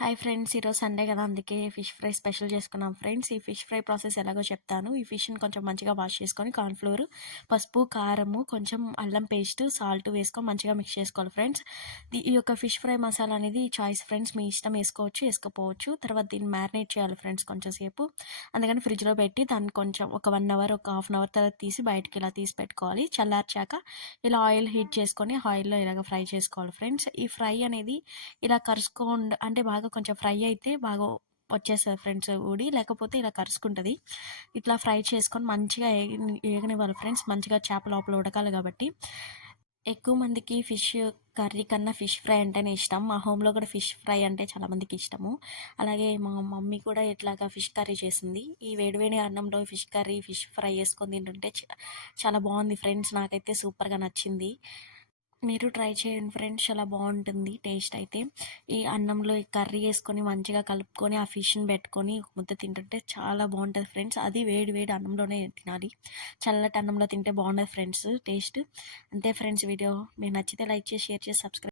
Hi friends, ఈరోజు Sunday కదా, అందుకే ఫిష్ ఫ్రై స్పెషల్ చేసుకున్నాం ఫ్రెండ్స్. ఈ ఫిష్ ఫ్రై ప్రాసెస్ ఎలాగో చెప్తాను. ఈ ఫిష్ని కొంచెం మంచిగా వాష్ చేసుకొని కార్న్‌ఫ్లోర్, పసుపు, కారము, కొంచెం అల్లం పేస్ట్, సాల్ట్ వేసుకొని మంచిగా మిక్స్ చేసుకోవాలి ఫ్రెండ్స్. ఈ యొక్క ఫిష్ ఫ్రై మసాలా అనేది చాయిస్ ఫ్రెండ్స్, మీ ఇష్టం, వేసుకోవచ్చు వేసుకోపోవచ్చు. తర్వాత దీన్ని మ్యారినేట్ చేయాలి ఫ్రెండ్స్ కొంచెం సేపు. అందుకని ఫ్రిడ్జ్లో పెట్టి దాన్ని కొంచెం ఒక 1 అవర్, ఒక హాఫ్ అన్ అవర్ తర్వాత తీసి బయటకి ఇలా తీసి పెట్టుకోవాలి. చల్లార్చాక ఇలా ఆయిల్ హీట్ చేసుకొని ఆయిల్‌లో ఇలాగ ఫ్రై చేసుకోవాలి ఫ్రెండ్స్. ఈ ఫ్రై అనేది ఇలా అంటే బాగా కొంచెం ఫ్రై అయితే బాగా వచ్చేస్తది ఫ్రెండ్స్ ఊడి. లేకపోతే ఇలా కరుసుకుంటది. ఇట్లా ఫ్రై చేసుకొని మంచిగా ఏగనివ్వాలి ఫ్రెండ్స్. మంచిగా చేప లోపల ఉడకాలి కాబట్టి. ఎక్కువ మందికి ఫిష్ కర్రీ కన్నా ఫిష్ ఫ్రై అంటేనే ఇష్టం. మా హోమ్‌లో కూడా ఫిష్ ఫ్రై అంటే చాలా మందికి ఇష్టము. అలాగే మా మమ్మీ కూడా ఇట్లాగా ఫిష్ కర్రీ చేసింది. ఈ వేడి వేడి అన్నంలో ఫిష్ కర్రీ, ఫిష్ ఫ్రై చేసుకొని తింటుంటే చాలా బాగుంది ఫ్రెండ్స్. నాకైతే సూపర్‌గా నచ్చింది. మీరు ట్రై చేయండి ఫ్రెండ్స్, చాలా బాగుంటుంది టేస్ట్ అయితే. ఈ అన్నంలో ఈ కర్రీ వేసుకొని మంచిగా కలుపుకొని ఆ ఫిష్ని పెట్టుకొని ఒక ముద్ద తింటుంటే చాలా బాగుంటుంది ఫ్రెండ్స్. అది వేడి వేడి అన్నంలోనే తినాలి. చల్లటి అన్నంలో తింటే బాగుండదు ఫ్రెండ్స్ టేస్ట్. అంతే ఫ్రెండ్స్, వీడియో మీకు నచ్చితే లైక్ చేసి, షేర్ చేసి, సబ్స్క్రైబ్